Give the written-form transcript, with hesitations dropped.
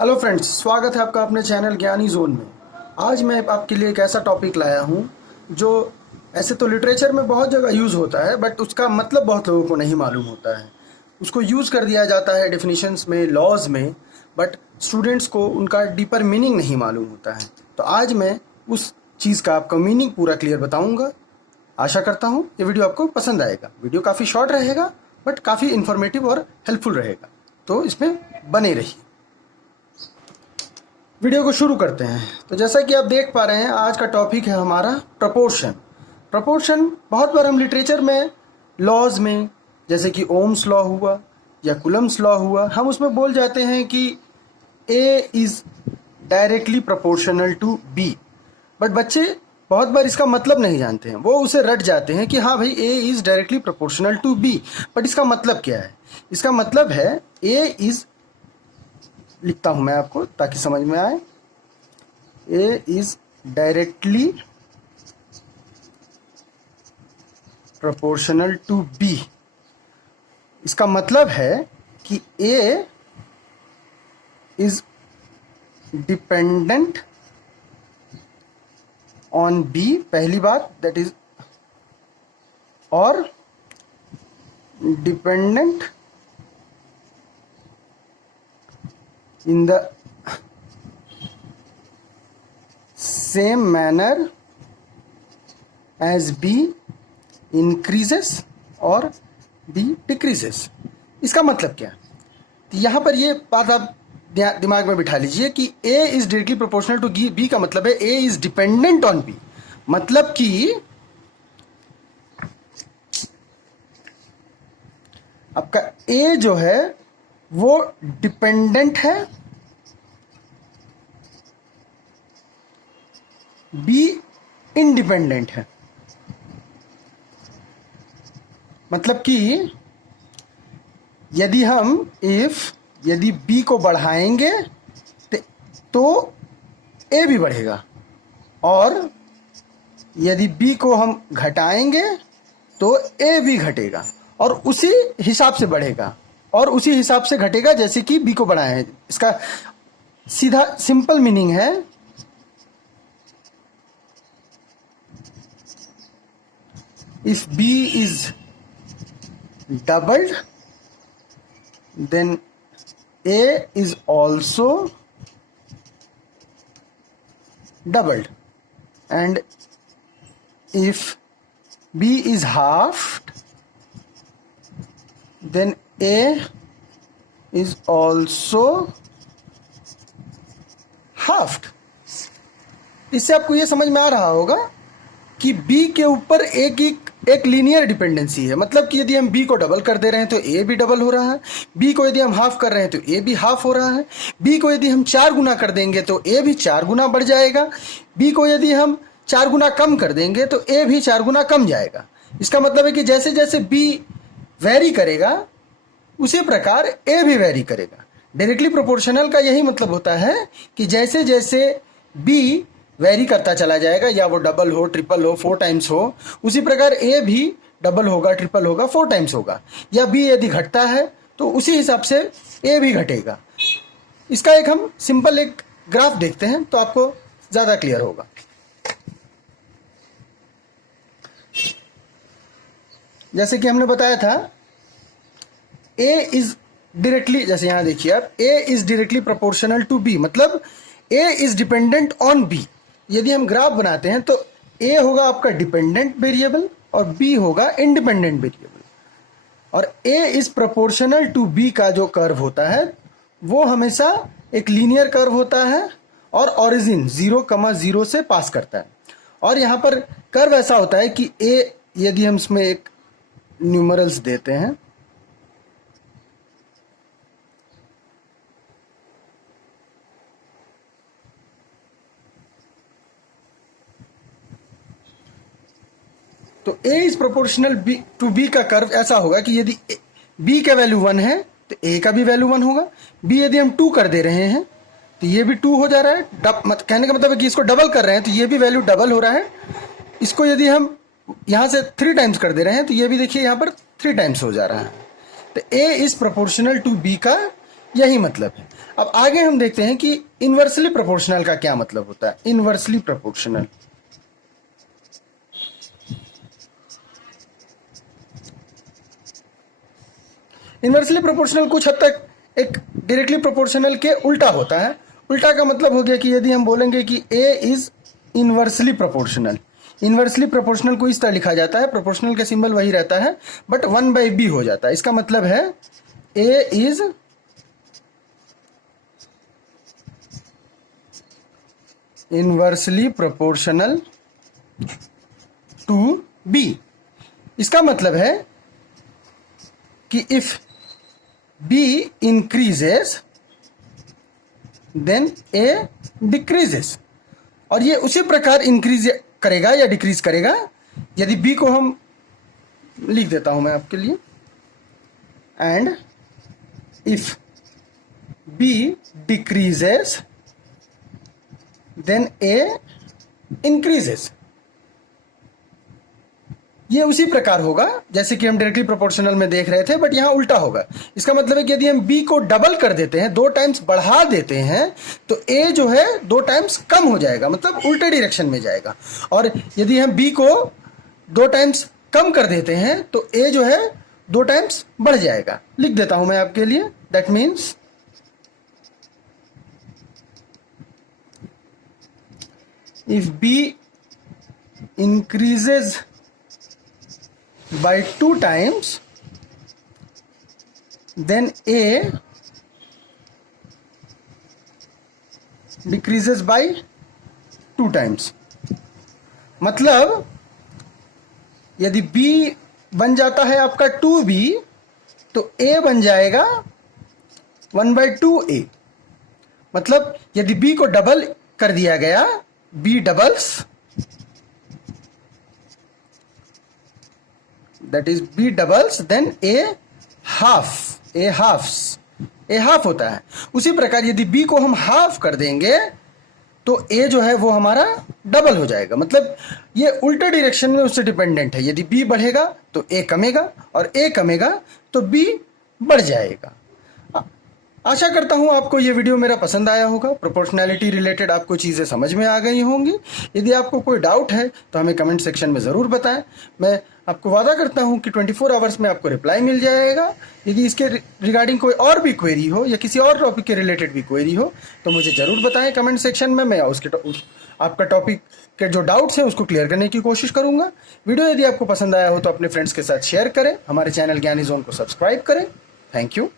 Hello friends, स्वागत है आपका अपने चैनल ज्ञानी जोन में। आज मैं आपके लिए एक ऐसा टॉपिक लाया हूँ जो ऐसे तो लिटरेचर में बहुत जगह यूज़ होता है, बट उसका मतलब बहुत लोगों को नहीं मालूम होता है। उसको यूज़ कर दिया जाता है डेफिनेशंस में, लॉज में, बट स्टूडेंट्स को उनका डीपर मीनिंग नहीं मालूम होता है। तो आज मैं उस चीज़ का आपको मीनिंग पूरा क्लियर बताऊँगा। आशा करता हूँ ये वीडियो आपको पसंद आएगा। वीडियो काफ़ी शॉर्ट रहेगा बट काफ़ी इन्फॉर्मेटिव और हेल्पफुल रहेगा, तो इसमें बने रहिए। वीडियो को शुरू करते हैं। तो जैसा कि आप देख पा रहे हैं, आज का टॉपिक है हमारा प्रपोर्शन। प्रपोर्शन बहुत बार हम लिटरेचर में, लॉज में, जैसे कि ओम्स लॉ हुआ या कुलम्स लॉ हुआ, हम उसमें बोल जाते हैं कि A is directly proportional to B. But बच्चे बहुत बार इसका मतलब नहीं जानते हैं, वो उसे रट जाते हैं कि हाँ भाई A is directly proportional to B. But इसका मतलब क्या है? इसका मतलब है ए इज़, लिखता हूं मैं आपको ताकि समझ में आए, A is directly proportional to B. इसका मतलब है कि A is dependent on B, पहली बात, दैट इज, और dependent in the same manner as B increases और B decreases। इसका मतलब क्या? तो यहाँ पर ये बात आप दिमाग में बिठा लीजिए कि A is directly proportional to B का मतलब है A is dependent on B। मतलब कि आपका A जो है वो डिपेंडेंट है, बी इंडिपेंडेंट है। मतलब कि यदि बी को बढ़ाएंगे तो ए भी बढ़ेगा, और यदि बी को हम घटाएंगे तो ए भी घटेगा, और उसी हिसाब से बढ़ेगा और उसी हिसाब से घटेगा जैसे कि बी को बढ़ाया है। इसका सीधा सिंपल मीनिंग है, if B is doubled then A is also doubled, and if B is halved then A is also halved। इससे आपको ये समझ में आ रहा होगा कि B के ऊपर एक लीनियर डिपेंडेंसी है। मतलब कि यदि हम B को डबल कर दे रहे हैं तो A भी डबल हो रहा है, B को यदि हम हाफ कर रहे हैं तो A भी हाफ हो रहा है, B को यदि हम 4 गुना कर देंगे तो A भी 4 गुना बढ़ जाएगा, B को यदि हम 4 गुना कम कर देंगे तो A भी 4 गुना कम जाएगा। इसका मतलब है कि जैसे जैसे B वेरी करेगा उसी प्रकार ए भी वेरी करेगा। डायरेक्टली प्रोपोर्शनल का यही मतलब होता है कि जैसे जैसे बी वेरी करता चला जाएगा, या वो डबल हो, ट्रिपल हो, 4 टाइम्स हो, उसी प्रकार ए भी डबल होगा, ट्रिपल होगा, 4 टाइम्स होगा। या बी यदि घटता है तो उसी हिसाब से ए भी घटेगा। इसका एक हम सिंपल एक ग्राफ देखते हैं तो आपको ज़्यादा क्लियर होगा। जैसे कि हमने बताया था, A इज डायरेक्टली, जैसे यहां देखिए आप, A is directly proportional to B, मतलब A is dependent on B। यदि हम ग्राफ बनाते हैं तो A होगा आपका डिपेंडेंट वेरिएबल और B होगा इंडिपेंडेंट वेरिएबल, और A is proportional to B का जो कर्व होता है वो हमेशा एक लीनियर कर्व होता है और ओरिजिन 0,0 से पास करता है। और यहां पर कर्व ऐसा होता है कि A, यदि हम इसमें एक न्यूमरल्स देते हैं तो A is proportional to B का कर्व ऐसा होगा कि यदि B का वैल्यू 1 है तो A का भी वैल्यू 1 होगा। B यदि हम 2 कर दे रहे हैं तो ये भी 2 हो जा रहा है। कहने का मतलब है कि इसको डबल कर रहे हैं तो ये भी वैल्यू डबल हो रहा है। इसको यदि हम यहाँ से 3 टाइम्स कर दे रहे हैं तो ये भी देखिए यहाँ पर 3 टाइम्स हो जा रहा है। तो A is proportional to B का यही मतलब है। अब आगे हम देखते हैं कि इन्वर्सली प्रोपोर्शनल का क्या मतलब होता है। इन्वर्सली प्रोपोर्शनल, इन्वर्सली प्रोपोर्शनल कुछ हद तक एक डायरेक्टली प्रोपोर्शनल के उल्टा होता है। उल्टा का मतलब हो गया कि यदि हम बोलेंगे कि A is inversely proportional, inversely proportional को इस तरह लिखा जाता है, प्रोपोर्शनल का सिंबल वही रहता है बट 1/b हो जाता है। इसका मतलब है A is inversely proportional to B। इसका मतलब है कि if B increases then A decreases, और ये उसी प्रकार इंक्रीज करेगा या डिक्रीज करेगा यदि B को हम लिख देता हूं मैं आपके लिए, and if B decreases then A increases। ये उसी प्रकार होगा जैसे कि हम डायरेक्टली प्रोपोर्शनल में देख रहे थे, बट यहां उल्टा होगा। इसका मतलब है कि यदि हम B को डबल कर देते हैं, 2 टाइम्स बढ़ा देते हैं, तो A जो है 2 टाइम्स कम हो जाएगा, मतलब उल्टे डायरेक्शन में जाएगा। और यदि हम B को 2 टाइम्स कम कर देते हैं तो A जो है 2 टाइम्स बढ़ जाएगा। लिख देता हूं मैं आपके लिए, that means if B increases by 2 times then A decreases by 2 times। मतलब यदि B बन जाता है आपका 2B तो A बन जाएगा 1/2A। मतलब यदि B को डबल कर दिया गया, B doubles, that is B doubles then A half, A halves, A half होता है। उसी प्रकार यदि B को हम हाफ कर देंगे तो A जो है वो हमारा डबल हो जाएगा। मतलब ये उल्टे डायरेक्शन में उससे डिपेंडेंट है। यदि B बढ़ेगा तो A कमेगा और A कमेगा तो B बढ़ जाएगा। आशा करता हूं आपको ये वीडियो मेरा पसंद आया होगा। प्रोपोर्शनैलिटी रिलेटेड आपको चीज़ें समझ में आ गई होंगी। यदि आपको कोई डाउट है तो हमें कमेंट सेक्शन में ज़रूर बताएं। मैं आपको वादा करता हूं कि 24 आवर्स में आपको रिप्लाई मिल जाएगा। यदि इसके रिगार्डिंग कोई और भी क्वेरी हो या किसी और टॉपिक के रिलेटेड भी क्वेरी हो तो मुझे ज़रूर बताएं कमेंट सेक्शन में। मैं आपका टॉपिक के जो डाउट्स हैं उसको क्लियर करने की कोशिश करूँगा। वीडियो यदि आपको पसंद आया हो तो अपने फ्रेंड्स के साथ शेयर करें। हमारे चैनल ज्ञानी जोन को सब्सक्राइब करें। Thank you.